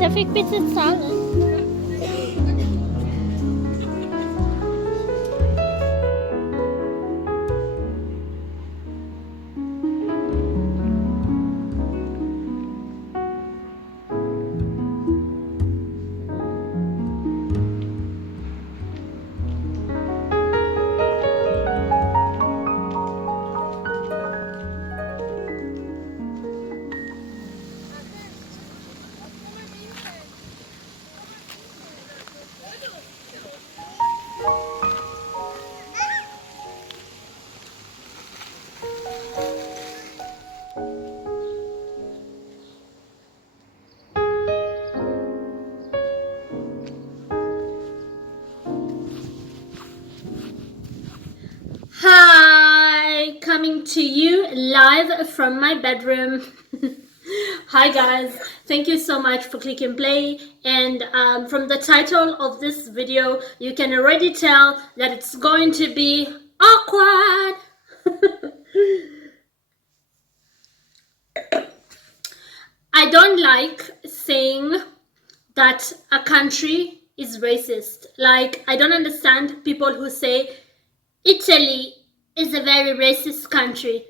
Darf ich bitte zahlen? Hi, coming to you live from my bedroom. Hi guys, thank you so much for clicking play, and from the title of this video you can already tell that it's going to be awkward. I don't like saying that a country is racist. Like, I don't understand people who say Italy is a very racist country.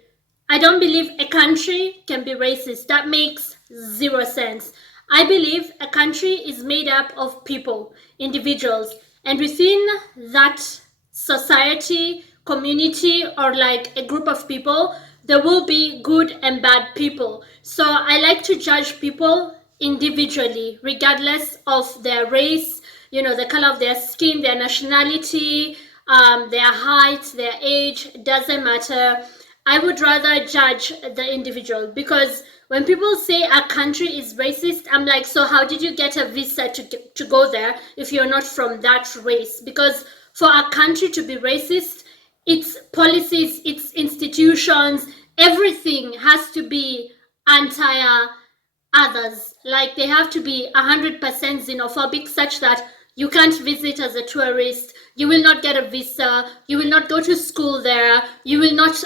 I don't believe a country can be racist. That makes zero sense. I believe a country is made up of people, individuals, and within that society, community, or like a group of people, there will be good and bad people. So I like to judge people individually, regardless of their race, the color of their skin, their nationality, their height, their age, doesn't matter. I would rather judge the individual, because when people say a country is racist, I'm like, so how did you get a visa to go there if you're not from that race? Because for a country to be racist, its policies, its institutions, everything has to be anti-others. Like, they have to be 100% xenophobic, such that you can't visit as a tourist, you will not get a visa, you will not go to school there, you will not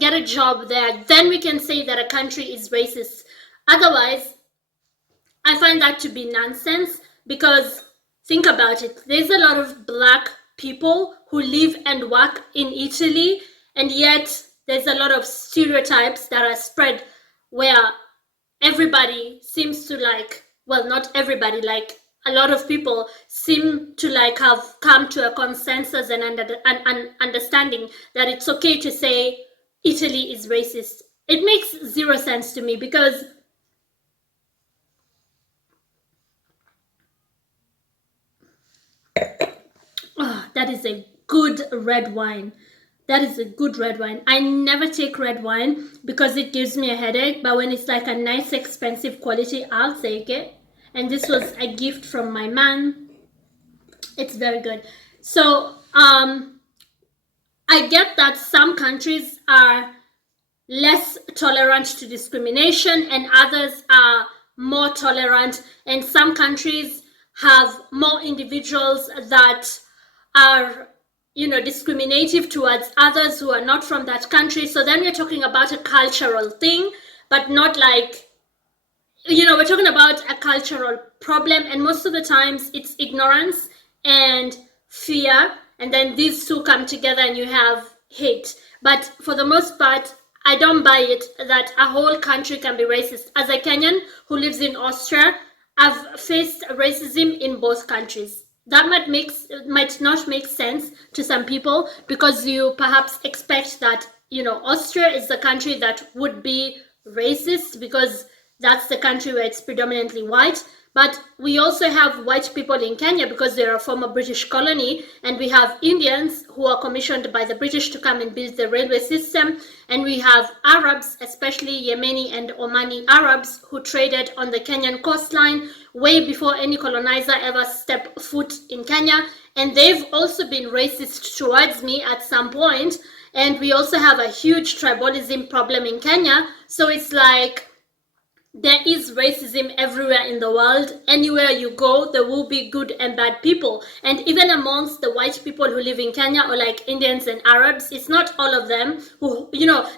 get a job there. Then we can say that a country is racist. Otherwise, I find that to be nonsense, because think about it. There's a lot of black people who live and work in Italy, and yet there's a lot of stereotypes that are spread where everybody seems to like, well, not everybody, like a lot of people seem to like have come to a consensus and understanding that it's okay to say Italy is racist. It makes zero sense to me, because that is a good red wine. That is a good red wine. I never take red wine because it gives me a headache, but when it's like a nice expensive quality, I'll take it. and this was a gift from my man. It's very good. So I get that some countries are less tolerant to discrimination and others are more tolerant, and some countries have more individuals that are discriminative towards others who are not from that country. So then we're talking about a cultural thing, but not like, we're talking about a cultural problem, and most of the times it's ignorance and fear, and then these two come together and you have hate. But for the most part, I don't buy it that a whole country can be racist. As a Kenyan who lives in Austria, I've faced racism in both countries. That might not make sense to some people, because you perhaps expect that Austria is the country that would be racist because that's the country where it's predominantly white. But we also have white people in Kenya because they're a former British colony, and we have Indians who are commissioned by the British to come and build the railway system, and we have Arabs, especially Yemeni and Omani Arabs, who traded on the Kenyan coastline way before any colonizer ever stepped foot in Kenya, and they've also been racist towards me at some point. And we also have a huge tribalism problem in Kenya. So it's like there is racism everywhere in the world. Anywhere you go, there will be good and bad people. And even amongst the white people who live in Kenya, or like Indians and Arabs, it's not all of them who,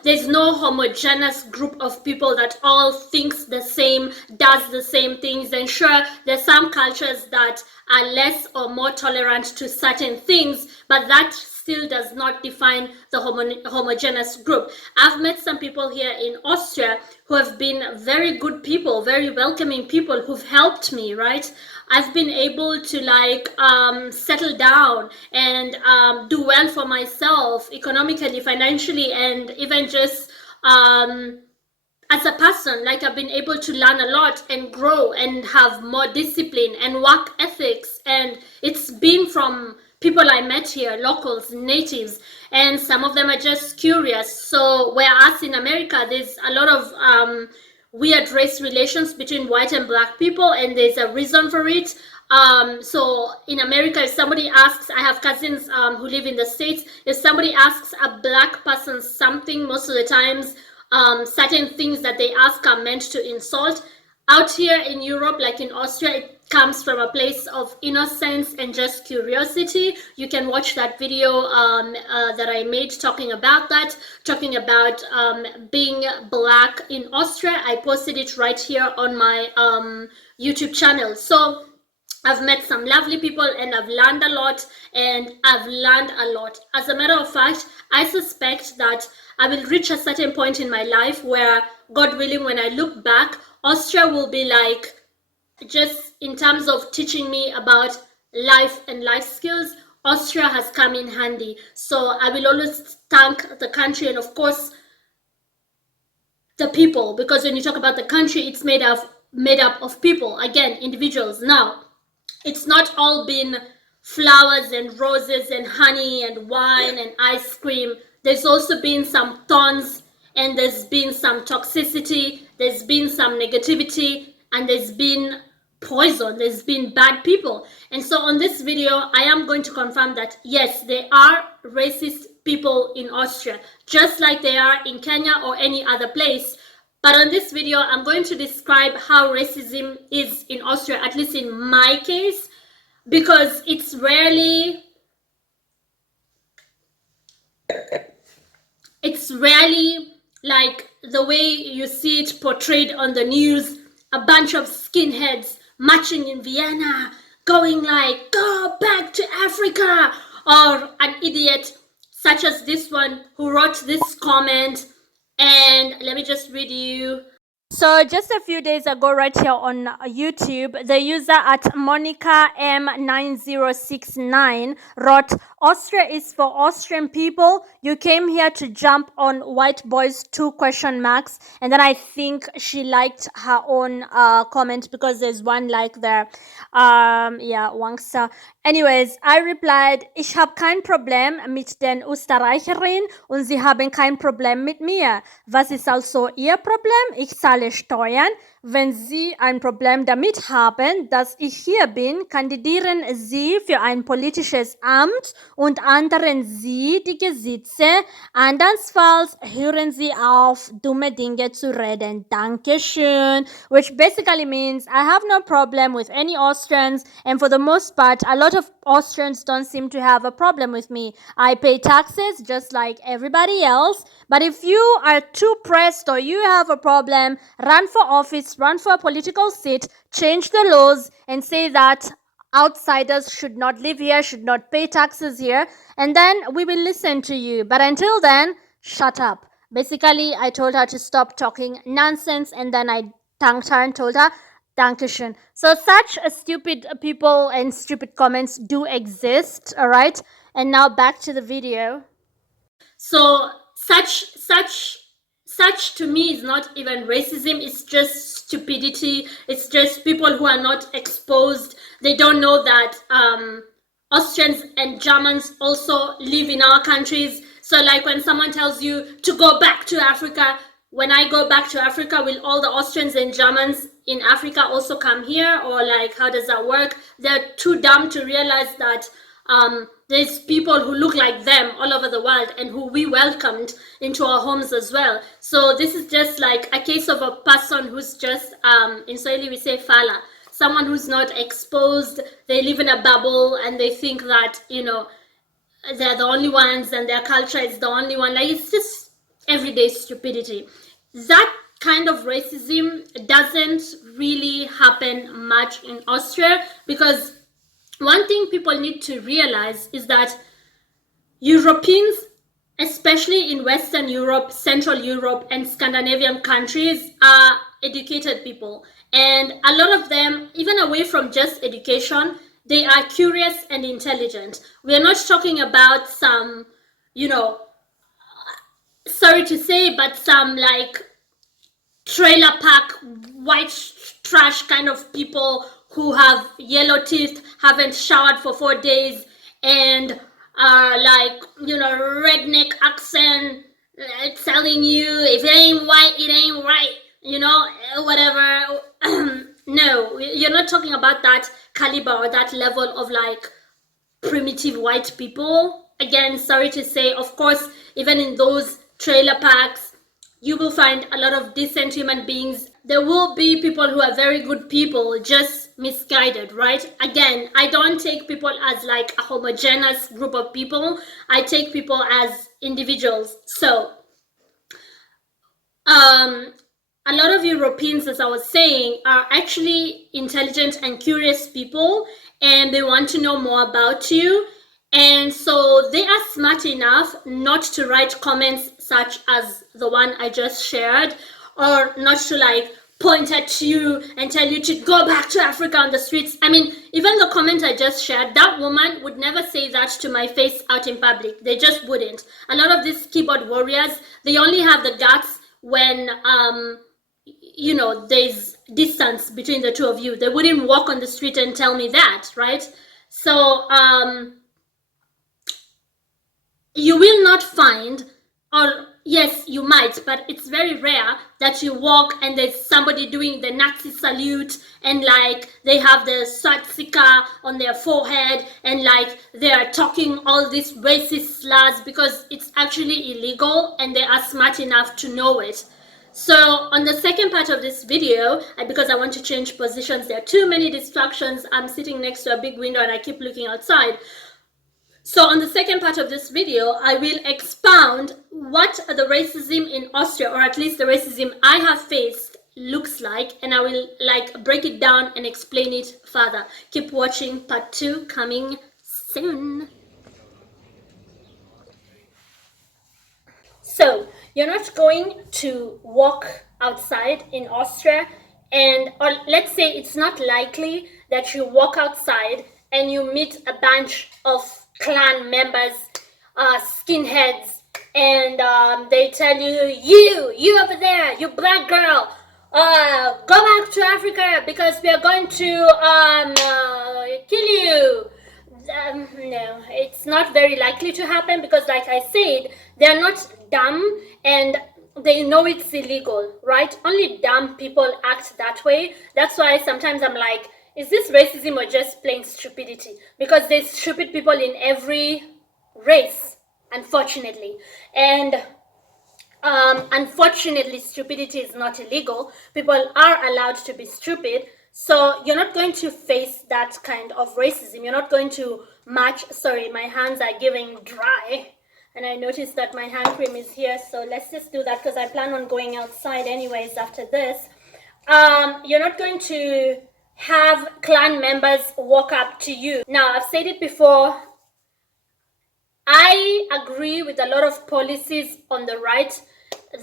there's no homogeneous group of people that all thinks the same, does the same things. And sure, there's some cultures that are less or more tolerant to certain things, but that still does not define the homogeneous group. I've met some people here in Austria who have been very good people, very welcoming people who've helped me, right? I've been able to settle down and do well for myself economically, financially, and even just as a person. Like, I've been able to learn a lot and grow and have more discipline and work ethics, and it's been from people I met here, locals, natives, and some of them are just curious. So whereas in America, there's a lot of weird race relations between white and black people, and there's a reason for it. So in America, if somebody asks, I have cousins who live in the States, if somebody asks a black person something, most of the times certain things that they ask are meant to insult. Out here in Europe, like in Austria, it comes from a place of innocence and just curiosity. You can watch that video that I made talking about being black in Austria. I posted it right here on my YouTube channel. So I've met some lovely people and I've learned a lot, As a matter of fact, I suspect that I will reach a certain point in my life where, God willing, when I look back, Austria will be like, just in terms of teaching me about life and life skills, Austria has come in handy. So I will always thank the country and, of course, the people, because when you talk about the country, it's made up of people, again, individuals. Now, it's not all been flowers and roses and honey and wine and ice cream. There's also been some thorns, and there's been some toxicity, there's been some negativity, and there's been poison, there's been bad people. And so on this video, I am going to confirm that yes, there are racist people in Austria, just like they are in Kenya or any other place. But on this video, I'm going to describe how racism is in Austria, at least in my case, because it's rarely like the way you see it portrayed on the news, a bunch of skinheads marching in Vienna, going like, go back to Africa, or an idiot such as this one who wrote this comment. And let me just read you. So just a few days ago, right here on YouTube, the user at Monica M9069 wrote, Austria is for Austrian people. You came here to jump on white boys, 2 question marks. And then I think she liked her own comment because there's one like there. Yeah, Wangster. Anyways, I replied, ich habe kein Problem mit den Österreicherin und sie haben kein Problem mit mir. Was ist also ihr Problem? Ich zahle zahle Steuern. Wenn Sie ein Problem damit haben, dass ich hier bin, kandidieren Sie für ein politisches Amt und ändern Sie die Gesetze. Andernfalls hören Sie auf, dumme Dinge zu reden. Dankeschön. Which basically means I have no problem with any Austrians, and for the most part, a lot of Austrians don't seem to have a problem with me. I pay taxes just like everybody else, but if you are too pressed or you have a problem, run for office, run for a political seat, change the laws, and say that outsiders should not live here, should not pay taxes here, and then we will listen to you. But until then, shut up. Basically, I told her to stop talking nonsense, and then I thanked her and told her, Dankeschön. So such stupid people and stupid comments do exist, all right? And now back to the video. So such to me is not even racism, it's just stupidity. It's just people who are not exposed. They don't know that Austrians and Germans also live in our countries. So like when someone tells you to go back to Africa, when I go back to Africa, will all the Austrians and Germans in Africa also come here? Or like, how does that work? They're too dumb to realize that there's people who look like them all over the world and who we welcomed into our homes as well. So this is just like a case of a person who's just, in Swahili we say fala, someone who's not exposed. They live in a bubble and they think that, you know, they're the only ones and their culture is the only one. Like, it's just everyday stupidity. That kind of racism doesn't really happen much in Austria, because one thing people need to realize is that Europeans, especially in Western Europe, Central Europe, and Scandinavian countries, are educated people. And a lot of them, even away from just education, they are curious and intelligent. We are not talking about some, you know, sorry to say, but some like trailer park white trash kind of people who have yellow teeth, haven't showered for 4 days, and are like, you know, redneck accent, telling you if it ain't white, it ain't right, you know, whatever. No, you're not talking about that caliber or that level of like primitive white people. Again, sorry to say, of course, even in those trailer parks, you will find a lot of decent human beings. There will be people who are very good people, just misguided, right? Again, I don't take people as like a homogeneous group of people. I take people as individuals. So, a lot of Europeans, as I was saying, are actually intelligent and curious people, and they want to know more about you. And so they are smart enough not to write comments such as the one I just shared, or not to like point at you and tell you to go back to Africa on the streets. I mean, even the comment I just shared, that woman would never say that to my face out in public. They just wouldn't. A lot of these keyboard warriors, they only have the guts when you know, there's distance between the two of you. They wouldn't walk on the street and tell me that, right? So you will not find, or yes, you might, but it's very rare that you walk and there's somebody doing the Nazi salute, and like they have the swastika on their forehead, and like they are talking all these racist slurs, because it's actually illegal and they are smart enough to know it. So on the second part of this video, because I want to change positions, there are too many distractions. I'm sitting next to a big window and I keep looking outside. So on the second part of this video, I will expound what the racism in Austria, or at least the racism I have faced, looks like, and I will like break it down and explain it further. Keep watching part 2 coming soon. So you're not going to walk outside in Austria, and or let's say it's not likely that you walk outside and you meet a bunch of clan members, skinheads, and they tell you over there, you black girl, go back to Africa because we are going to kill you. No, it's not very likely to happen, because like I said, they're not dumb, and they know it's illegal, right? Only dumb people act that way. That's why sometimes I'm like, is this racism or just plain stupidity? Because there's stupid people in every race, unfortunately. And unfortunately, stupidity is not illegal. People are allowed to be stupid. So you're not going to face that kind of racism. You're not going to match. Sorry, my hands are getting dry. And I noticed that my hand cream is here. So let's just do that because I plan on going outside anyways after this. You're not going to have clan members walk up to you. Now, I've said it before. I agree with a lot of policies on the right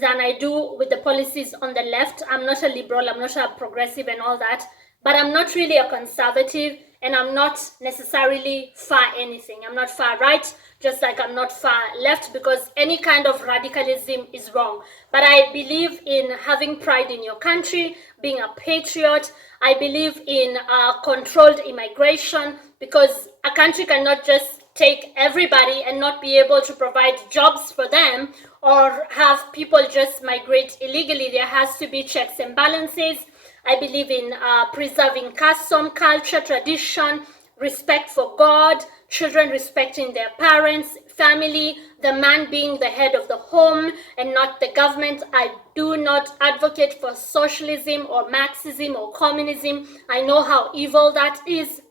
than I do with the policies on the left. I'm not a liberal, I'm not a progressive and all that, but I'm not really a conservative, and I'm not necessarily far anything. I'm not far right, just like I'm not far left, because any kind of radicalism is wrong. But I believe in having pride in your country, being a patriot. I believe in controlled immigration, because a country cannot just take everybody and not be able to provide jobs for them, or have people just migrate illegally. There has to be checks and balances. I believe in preserving custom, culture, tradition, respect for God, children respecting their parents, family, the man being the head of the home and not the government. I do not advocate for socialism or Marxism or communism. I know how evil that is.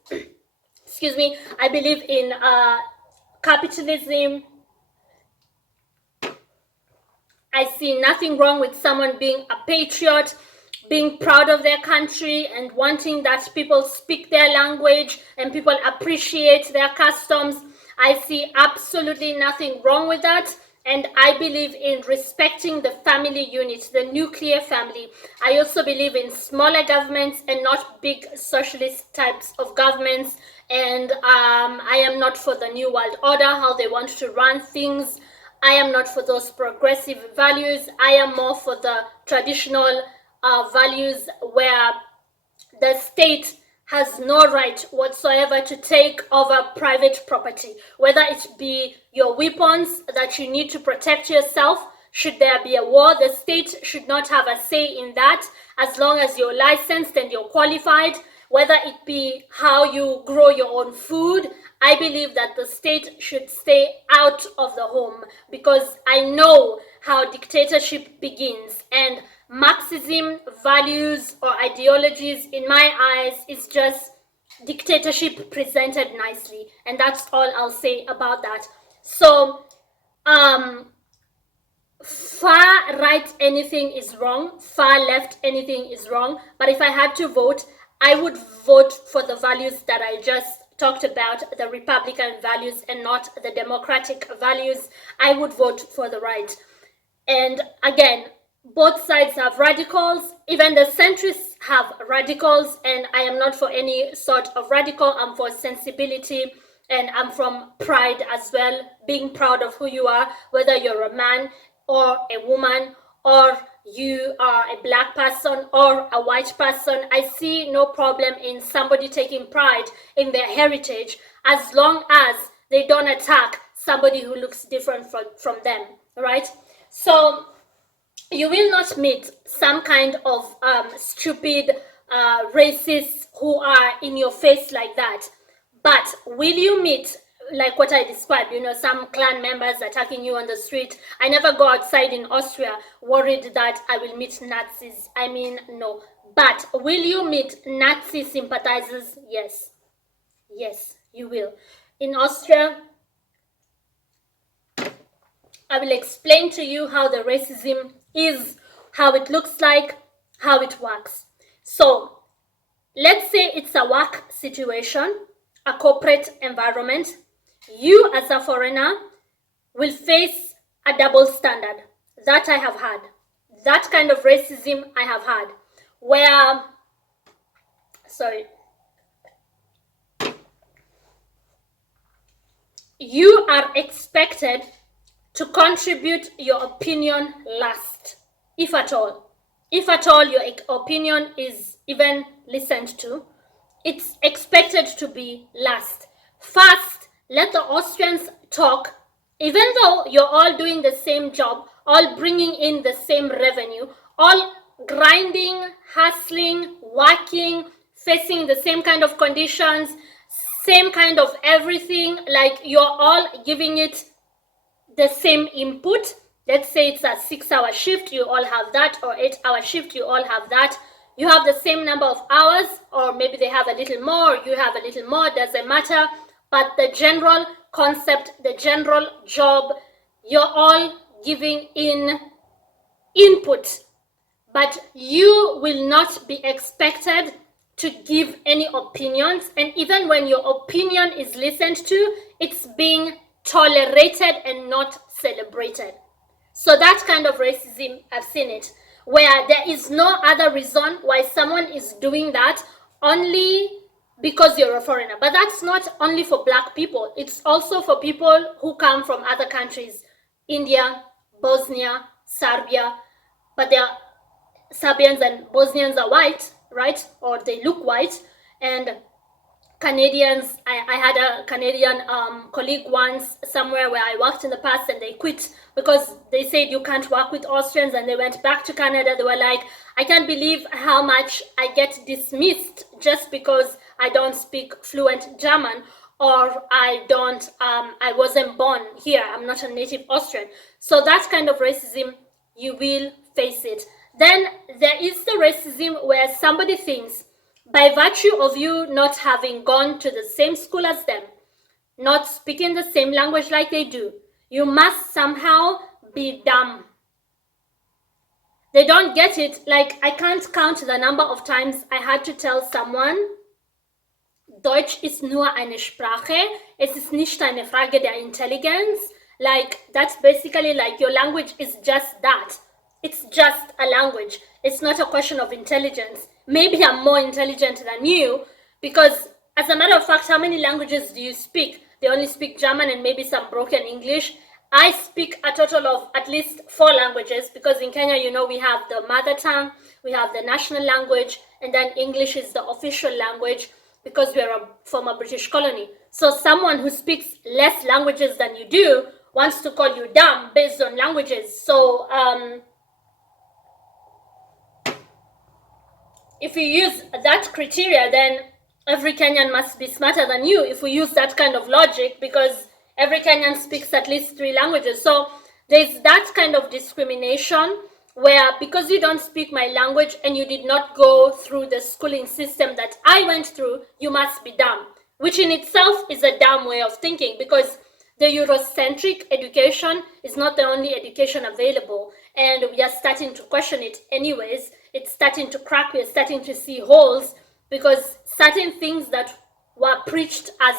Excuse me. I believe in capitalism. I see nothing wrong with someone being a patriot, being proud of their country and wanting that people speak their language and people appreciate their customs. I see absolutely nothing wrong with that. And I believe in respecting the family unit, the nuclear family. I also believe in smaller governments and not big socialist types of governments. And I am not for the New World Order, how they want to run things. I am not for those progressive values. I am more for the traditional values where the state has no right whatsoever to take over private property, whether it be your weapons that you need to protect yourself. Should there be a war, the state should not have a say in that, as long as you're licensed and you're qualified. Whether it be how you grow your own food, I believe that the state should stay out of the home, because I know how dictatorship begins, and Marxism values or ideologies, in my eyes, is just dictatorship presented nicely, and that's all I'll say about that. So far right anything is wrong, far left anything is wrong, but if I had to vote, I would vote for the values that I just talked about, the Republican values and not the democratic values. I would vote for the right. And again, both sides have radicals. Even the centrists have radicals, and I am not for any sort of radical. I'm for sensibility, and I'm from pride as well, being proud of who you are, whether you're a man or a woman, or you are a black person or a white person. I see no problem in somebody taking pride in their heritage, as long as they don't attack somebody who looks different from them, right? So you will not meet some kind of stupid racists who are in your face like that. But will you meet, like what I described, some clan members attacking you on the street? I never go outside in Austria worried that I will meet Nazis. I mean, no. But will you meet Nazi sympathizers? Yes. Yes, you will. In Austria, I will explain to you how the racism is, how it looks like, how it works. So let's say it's a work situation, a corporate environment. You as a foreigner will face a double standard. That I have had. That kind of racism I have had. Where, you are expected to contribute your opinion last, if at all. If at all your opinion is even listened to, it's expected to be last. First, let the Austrians talk. Even though you're all doing the same job, all bringing in the same revenue, all grinding, hustling, working, facing the same kind of conditions, same kind of everything, like you're all giving it the same input. Let's say it's a 6-hour shift, you all have that, or 8-hour shift, you all have that. You have the same number of hours, or maybe they have a little more, you have a little more, doesn't matter. But the general concept, the general job, you're all giving in input, but you will not be expected to give any opinions. And even when your opinion is listened to, it's being tolerated and not celebrated. So that kind of racism, I've seen it, where there is no other reason why someone is doing that, only because you're a foreigner. But that's not only for Black people, it's also for people who come from other countries, India, Bosnia, Serbia, but they're Serbians and Bosnians are white, right? Or they look white. And Canadians, I had a Canadian colleague once somewhere where I worked in the past, and they quit because they said you can't work with Austrians, and they went back to Canada. They were like, I can't believe how much I get dismissed just because I don't speak fluent German, or I wasn't born here, I'm not a native Austrian. So that kind of racism, you will face it. Then there is the racism where somebody thinks, by virtue of you not having gone to the same school as them, not speaking the same language like they do, you must somehow be dumb. They don't get it. Like, I can't count the number of times I had to tell someone, Deutsch ist nur eine Sprache, es ist nicht eine Frage der Intelligenz. Like, that's basically like your language is just that. It's just a language. It's not a question of intelligence. Maybe I'm more intelligent than you, because as a matter of fact, how many languages do you speak? They only speak German and maybe some broken English. I speak a total of at least 4 languages, because in Kenya, you know, we have the mother tongue, we have the national language, and then English is the official language because we are a former British colony. So someone who speaks less languages than you do wants to call you dumb based on languages. So if you use that criteria, then every Kenyan must be smarter than you, if we use that kind of logic, because every Kenyan speaks at least 3 languages. So there's that kind of discrimination where, because you don't speak my language and you did not go through the schooling system that I went through, you must be dumb, which in itself is a dumb way of thinking, because the Eurocentric education is not the only education available, and we are starting to question it anyways. It's starting to crack, we're starting to see holes, because certain things that were preached as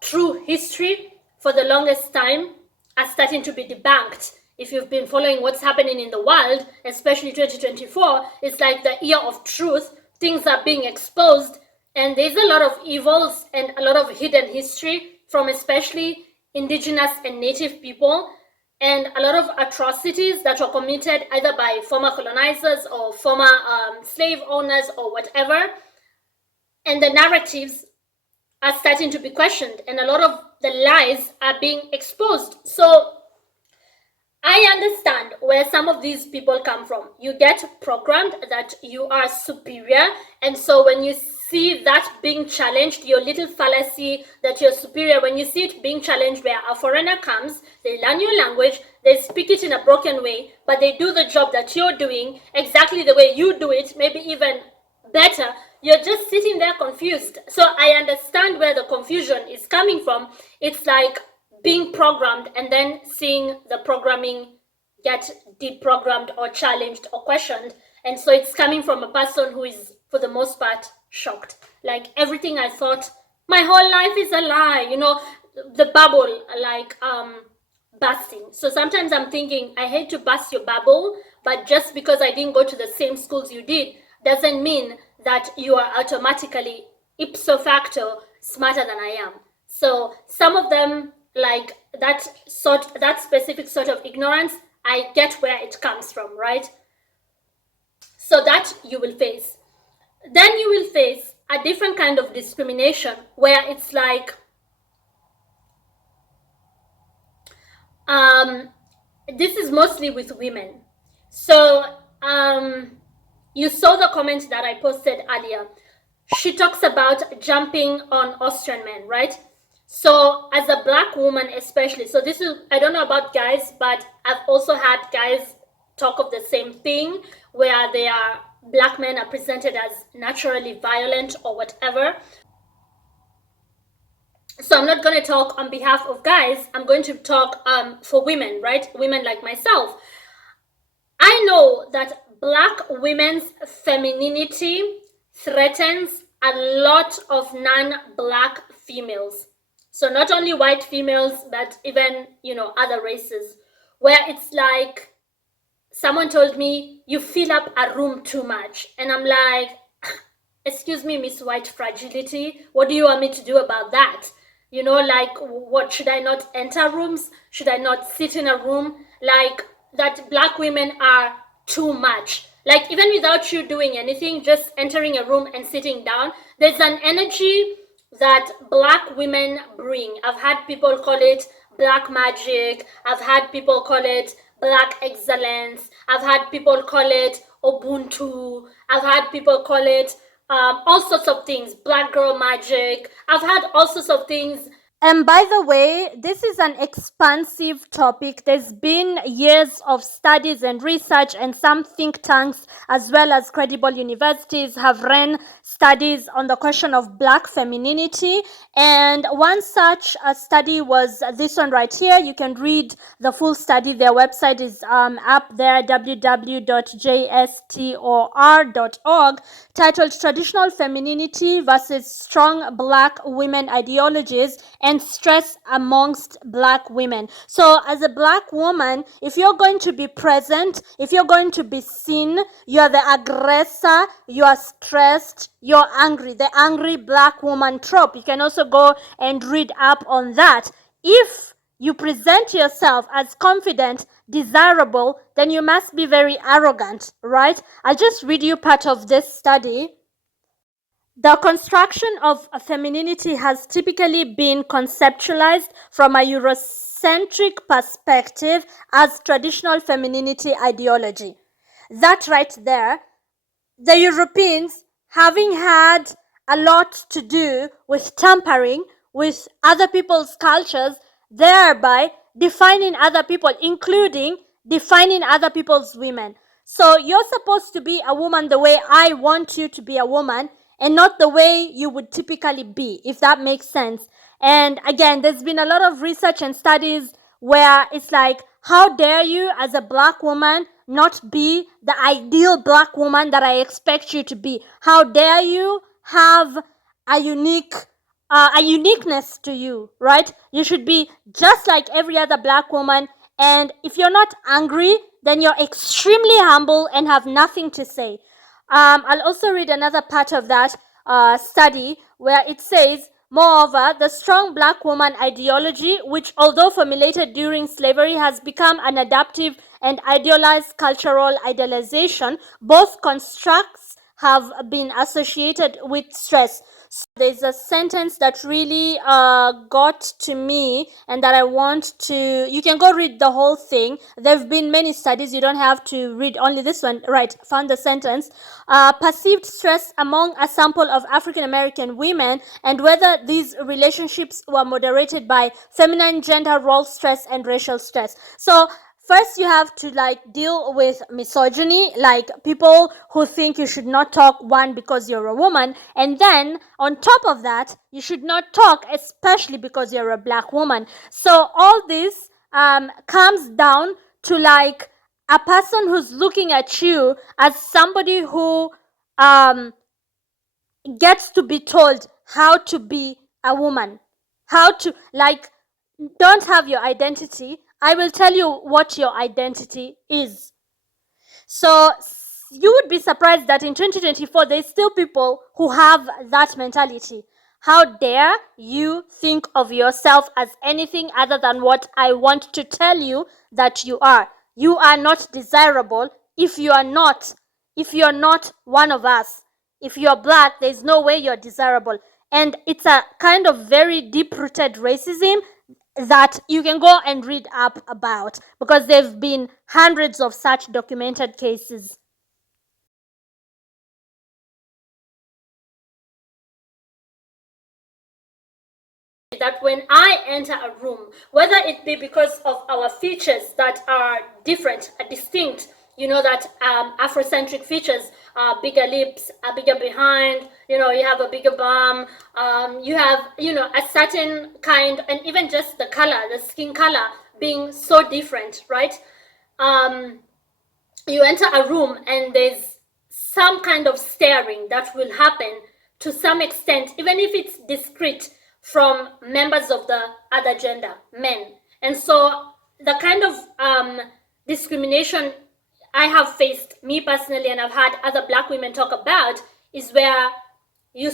true history for the longest time are starting to be debunked. If you've been following what's happening in the world, especially 2024, it's like the year of truth. Things are being exposed, and there's a lot of evils and a lot of hidden history from especially indigenous and native people, and a lot of atrocities that were committed either by former colonizers or former slave owners or whatever. And the narratives are starting to be questioned, and a lot of the lies are being exposed. So I understand where some of these people come from. You get programmed that you are superior, and so when you see that being challenged, your little fallacy that you're superior, when you see it being challenged where a foreigner comes, they learn your language, they speak it in a broken way, but they do the job that you're doing exactly the way you do it, maybe even better, you're just sitting there confused. So I understand where the confusion is coming from. It's like being programmed and then seeing the programming get deprogrammed or challenged or questioned. And so it's coming from a person who is, for the most part, shocked. Like, everything I thought my whole life is a lie, you know, the bubble, like busting. So sometimes I'm thinking, I hate to bust your bubble, but just because I didn't go to the same schools you did doesn't mean that you are automatically ipso facto smarter than I am. So some of them, like that specific sort of ignorance, I get where it comes from, right? So that you will face. Then you will face a different kind of discrimination where it's like this is mostly with women. So you saw the comment that I posted earlier. She talks about jumping on Austrian men, right? So as a black woman especially, so this is, I don't know about guys, but I've also had guys talk of the same thing, where they are, black men are presented as naturally violent or whatever. So I'm not going to talk on behalf of guys, I'm going to talk for women, right? Women like myself. I know that black women's femininity threatens a lot of non-black females. So not only white females, but even, other races, where it's like someone told me, you fill up a room too much. And I'm like, excuse me, Miss White Fragility, what do you want me to do about that? Like, what, should I not enter rooms? Should I not sit in a room? Like, that black women are too much. Like, even without you doing anything, just entering a room and sitting down, there's an energy that black women bring. I've had people call it black magic. I've had people call it black excellence. I've had people call it Ubuntu. I've had people call it all sorts of things, black girl magic. I've had all sorts of things. And by the way, this is an expansive topic. There's been years of studies and research, and some think tanks, as well as credible universities, have ran studies on the question of black femininity. And one such study was this one right here. You can read the full study. Their website is up there, www.jstor.org, titled Traditional Femininity versus Strong Black Women Ideologies and Stress Amongst Black Women. So as a black woman, if you're going to be present, if you're going to be seen, you're the aggressor, you're stressed, you're angry, the angry black woman trope. You can also go and read up on that. If you present yourself as confident, desirable, then you must be very arrogant, right? I'll just read you part of this study. The construction of femininity has typically been conceptualized from a Eurocentric perspective as traditional femininity ideology. That right there, the Europeans, having had a lot to do with tampering with other people's cultures, thereby defining other people, including defining other people's women. So you're supposed to be a woman the way I want you to be a woman, and not the way you would typically be, if that makes sense. And again, there's been a lot of research and studies where it's like, how dare you as a black woman not be the ideal black woman that I expect you to be? How dare you have a uniqueness to you, right? You should be just like every other black woman. And if you're not angry, then you're extremely humble and have nothing to say. I'll also read another part of that study where it says, moreover, the strong black woman ideology, which although formulated during slavery has become an adaptive and idealized cultural idealization, both constructs have been associated with stress. So there's a sentence that really got to me, and that I want to, you can go read the whole thing. There have been many studies, you don't have to read only this one. Right, found the sentence. Perceived stress among a sample of African American women, and whether these relationships were moderated by feminine gender role stress and racial stress. So first you have to deal with misogyny, like people who think you should not talk, one, because you're a woman, and then on top of that you should not talk especially because you're a black woman. So all this comes down to a person who's looking at you as somebody who gets to be told how to be a woman, how to don't have your identity. I will tell you what your identity is. So you would be surprised that in 2024 there's still people who have that mentality. How dare you think of yourself as anything other than what I want to tell you that you are. You are not desirable if you are not one of us. If you're black, there's no way you're desirable. And it's a kind of very deep-rooted racism. that you can go and read up about, because there have been hundreds of such documented cases. That when I enter a room, whether it be because of our features that are different, are distinct, that Afrocentric features, bigger lips, a bigger behind, you have a bigger bum, you have, a certain kind, and even just the color, the skin color being so different, right? You enter a room and there's some kind of staring that will happen to some extent, even if it's discreet, from members of the other gender, men. And so the kind of discrimination I have faced, me personally, and I've had other Black women talk about, is where you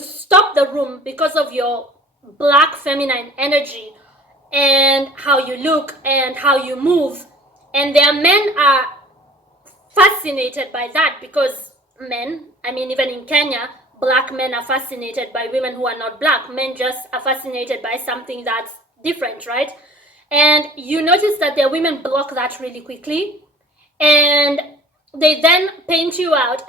stop the room because of your Black feminine energy and how you look and how you move, and their men are fascinated by that, because men, even in Kenya, Black men are fascinated by women who are not Black. Men just are fascinated by something that's different, right? And you notice that their women block that really quickly, and they then paint you out.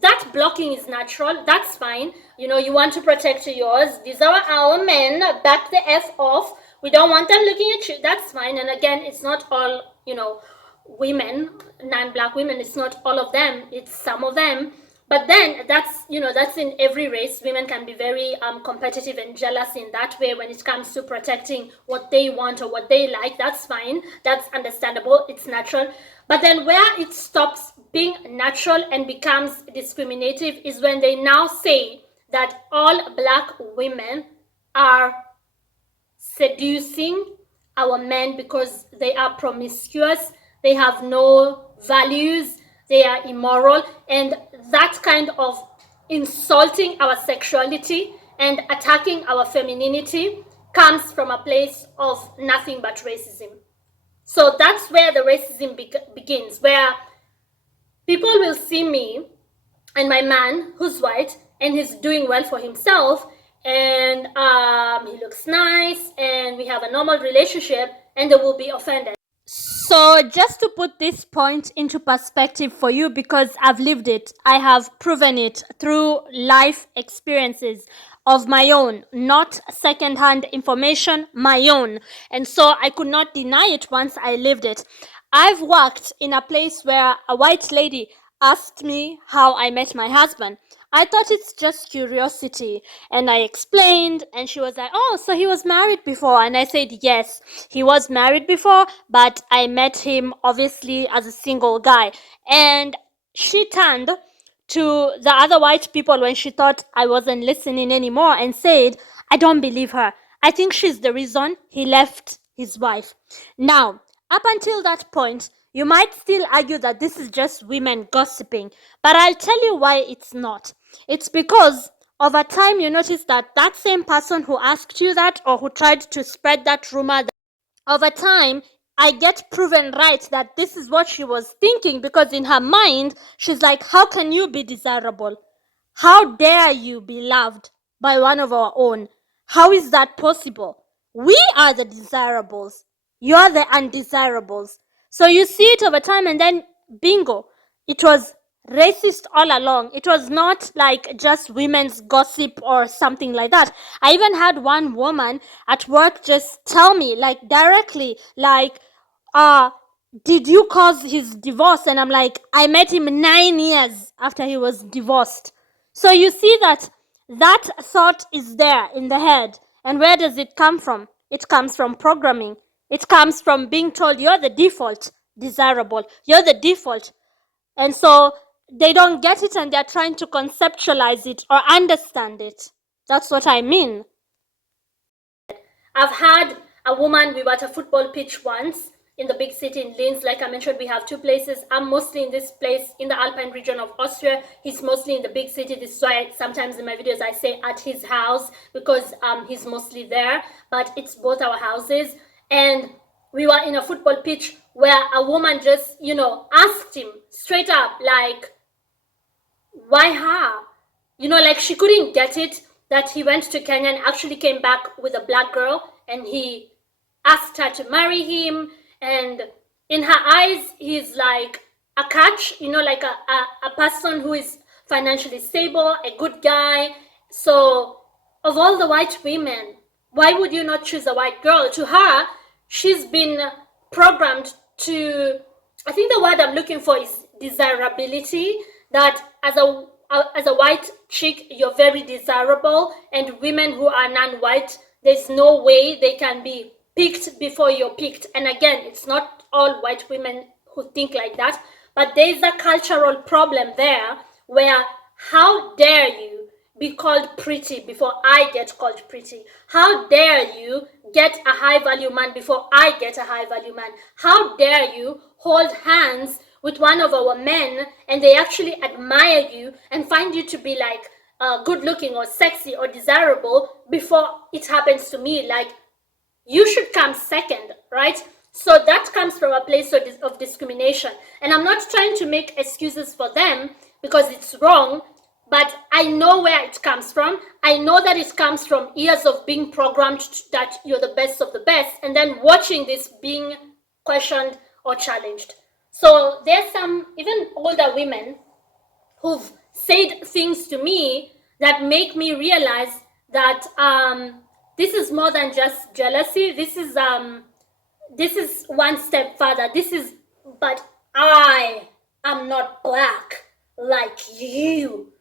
That blocking is natural, that's fine. You want to protect yours. These are our men, back the F off. We don't want them looking at you, that's fine. And again, it's not all, women, non-Black women, it's not all of them, it's some of them. But then that's in every race. Women can be very competitive and jealous in that way when it comes to protecting what they want or what they like. That's fine, that's understandable, it's natural. But then where it stops being natural and becomes discriminative is when they now say that all Black women are seducing our men because they are promiscuous, they have no values, they are immoral, and that kind of insulting our sexuality and attacking our femininity comes from a place of nothing but racism. So that's where the racism begins, where people will see me and my man who's white and he's doing well for himself, and he looks nice and we have a normal relationship, and they will be offended. So, just to put this point into perspective for you, because I've lived it, I have proven it through life experiences of my own, not secondhand information, my own. And so I could not deny it once I lived it. I've worked in a place where a white lady asked me how I met my husband. I thought it's just curiosity, and I explained, and she was like, "Oh, so he was married before?" And I said, "Yes, he was married before, but I met him obviously as a single guy." And she turned to the other white people when she thought I wasn't listening anymore and said, "I don't believe her. I think she's the reason he left his wife." Now, up until that point, you might still argue that this is just women gossiping, but I'll tell you why it's not. It's because over time you notice that that same person who asked you that, or who tried to spread that rumor, over time I get proven right that this is what she was thinking, because in her mind she's like, how can you be desirable? How dare you be loved by one of our own? How is that possible? We are the desirables. You're the undesirables. So you see it over time, and then bingo, it was racist all along. It was not like just women's gossip or something like that. I even had one woman at work just tell me, like, directly, like, did you cause his divorce? And I'm like, I met him 9 years after he was divorced. So you see that that thought is there in the head. And where does it come from? It comes from programming. It comes from being told you're the default desirable. You're the default. And so they don't get it, and they're trying to conceptualize it or understand it. That's what I mean. I've had a woman, we were at a football pitch once in the big city in Linz. Like I mentioned, we have two places. I'm mostly in this place in the Alpine region of Austria. He's mostly in the big city. This is why sometimes in my videos I say at his house, because he's mostly there, but it's both our houses. And we were in a football pitch where a woman just, asked him straight up, like, why her? Like she couldn't get it that he went to Kenya and actually came back with a Black girl, and he asked her to marry him, and in her eyes he's like a catch, like a person who is financially stable, a good guy. So of all the white women, why would you not choose a white girl? To her, she's been programmed to, I think the word I'm looking for is desirability, that as a white chick, you're very desirable, and women who are non-white, there's no way they can be picked before you're picked. And again, it's not all white women who think like that, but there's a cultural problem there where, how dare you be called pretty before I get called pretty? How dare you get a high value man before I get a high value man? How dare you hold hands with one of our men and they actually admire you and find you to be like good looking or sexy or desirable before it happens to me? Like, you should come second, right? So that comes from a place of discrimination. And I'm not trying to make excuses for them because it's wrong, but I know where it comes from. I know that it comes from years of being programmed that you're the best of the best, and then watching this being questioned or challenged. So there's some even older women who've said things to me that make me realize that this is more than just jealousy. This is one step further. But I am not black like you.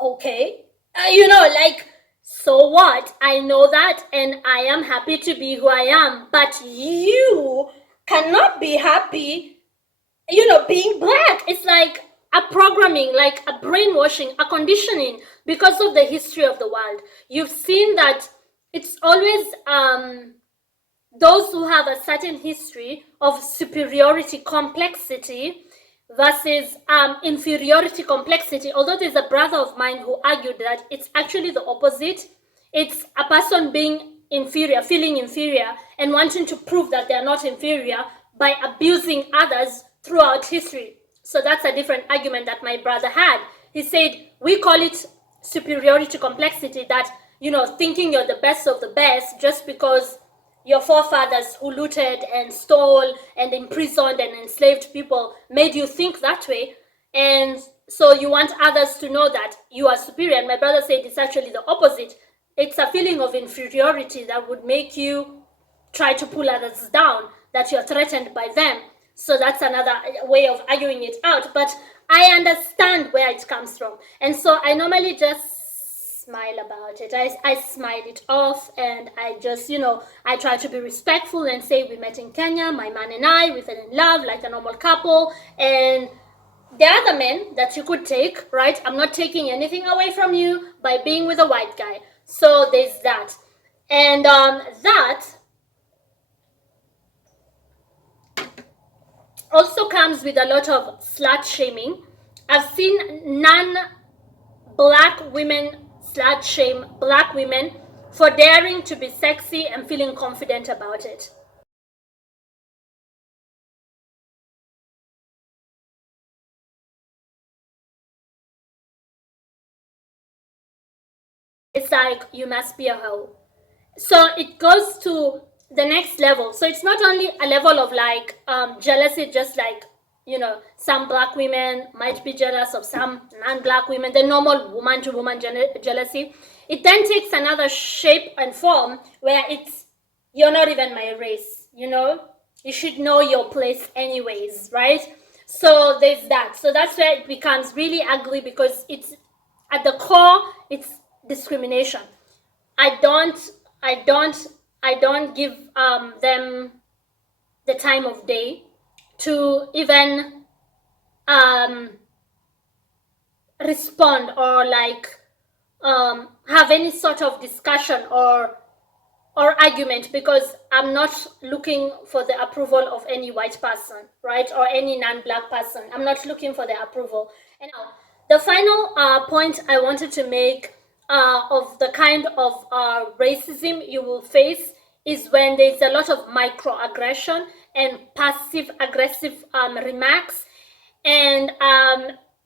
Okay? Like, so what? I know that, and I am happy to be who I am, but you cannot be happy, being black. It's like a programming, like a brainwashing, a conditioning because of the history of the world. You've seen that it's always those who have a certain history of superiority complexity versus inferiority complexity. Although there's a brother of mine who argued that it's actually the opposite. It's a person being inferior, feeling inferior, and wanting to prove that they're not inferior by abusing others throughout history. So that's a different argument that my brother had. He said, we call it superiority complexity, that, thinking you're the best of the best just because your forefathers who looted and stole and imprisoned and enslaved people made you think that way. And so you want others to know that you are superior. And my brother said it's actually the opposite. It's a feeling of inferiority that would make you try to pull others down, that you're threatened by them. So that's another way of arguing it out. But I understand where it comes from. And so I normally just smile about it. I smile it off, and I just, I try to be respectful and say we met in Kenya, my man and I, we fell in love like a normal couple. And there are other men that you could take, right? I'm not taking anything away from you by being with a white guy. So there's that. And that also comes with a lot of slut-shaming. I've seen non-black women slut-shame black women for daring to be sexy and feeling confident about it. It's like, you must be a hoe. So it goes to the next level. So it's not only a level of like jealousy, just like, some black women might be jealous of some non-black women, the normal woman-to-woman jealousy. It then takes another shape and form where it's, you're not even my race, you should know your place anyways, right? So there's that. So that's where it becomes really ugly, because it's, at the core, it's discrimination. I don't give them the time of day to even respond or like have any sort of discussion or argument, because I'm not looking for the approval of any white person, right, or any non-black person. I'm not looking for the approval. And now, the final point I wanted to make of the kind of racism you will face is when there's a lot of microaggression and passive-aggressive remarks, and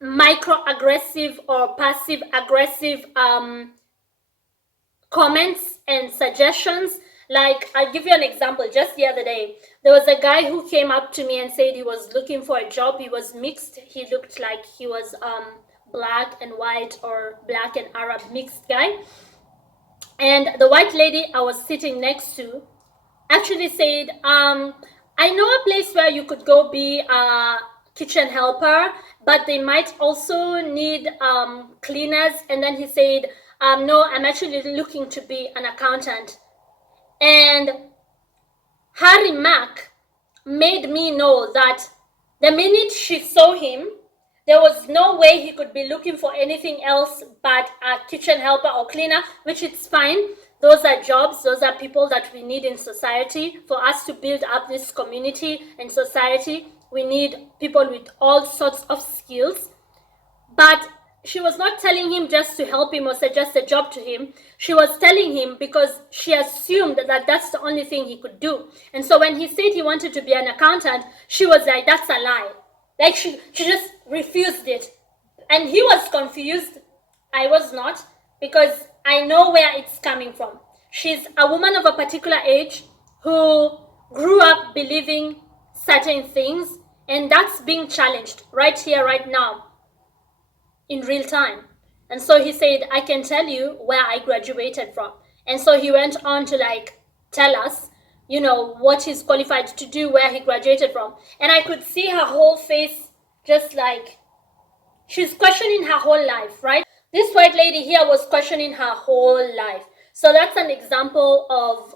microaggressive or passive-aggressive comments and suggestions Like, I'll give you an example. Just the other day, there was a guy who came up to me and said he was looking for a job. He was mixed. He looked like he was black and white, or black and Arab mixed guy. And the white lady I was sitting next to actually said, I know a place where you could go be a kitchen helper, but they might also need cleaners. And then he said, no, I'm actually looking to be an accountant. And her remark made me know that the minute she saw him, there was no way he could be looking for anything else but a kitchen helper or cleaner, which is fine. Those are jobs, those are people that we need in society. For us to build up this community and society, we need people with all sorts of skills. But she was not telling him just to help him or suggest a job to him. She was telling him because she assumed that that's the only thing he could do. And so when he said he wanted to be an accountant, she was like, that's a lie. Like, she just refused it. And he was confused. I was not, because I know where it's coming from. She's a woman of a particular age who grew up believing certain things, and that's being challenged right here, right now, in real time. And so he said, I can tell you where I graduated from. And so he went on to like tell us, you know, what he's qualified to do, where he graduated from. And I could see her whole face, just like she's questioning her whole life, right? This white lady here was questioning her whole life. So that's an example of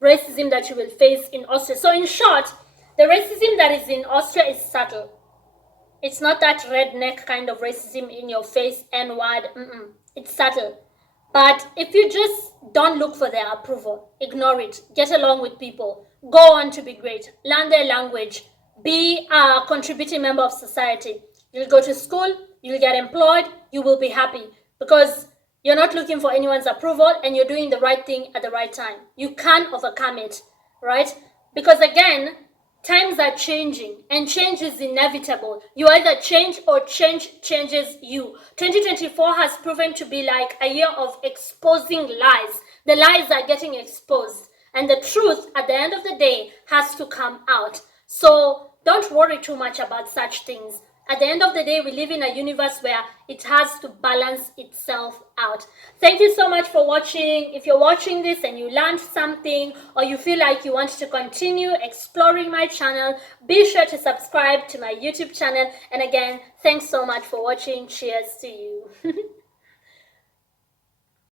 racism that you will face in Austria. So in short, the racism that is in Austria is subtle. It's not that redneck kind of racism in your face, N-word. It's subtle. But if you just don't look for their approval, ignore it, get along with people, go on to be great, learn their language, be a contributing member of society. You'll go to school, you'll get employed, you will be happy because you're not looking for anyone's approval and you're doing the right thing at the right time. You can overcome it, right? Because again, times are changing and change is inevitable. You either change or change changes you. 2024 has proven to be like a year of exposing lies. The lies are getting exposed and the truth at the end of the day has to come out. So don't worry too much about such things. At the end of the day, we live in a universe where it has to balance itself out. Thank you so much for watching. If you're watching this and you learned something or you feel like you want to continue exploring my channel, be sure to subscribe to my YouTube channel. And again, thanks so much for watching. Cheers to you.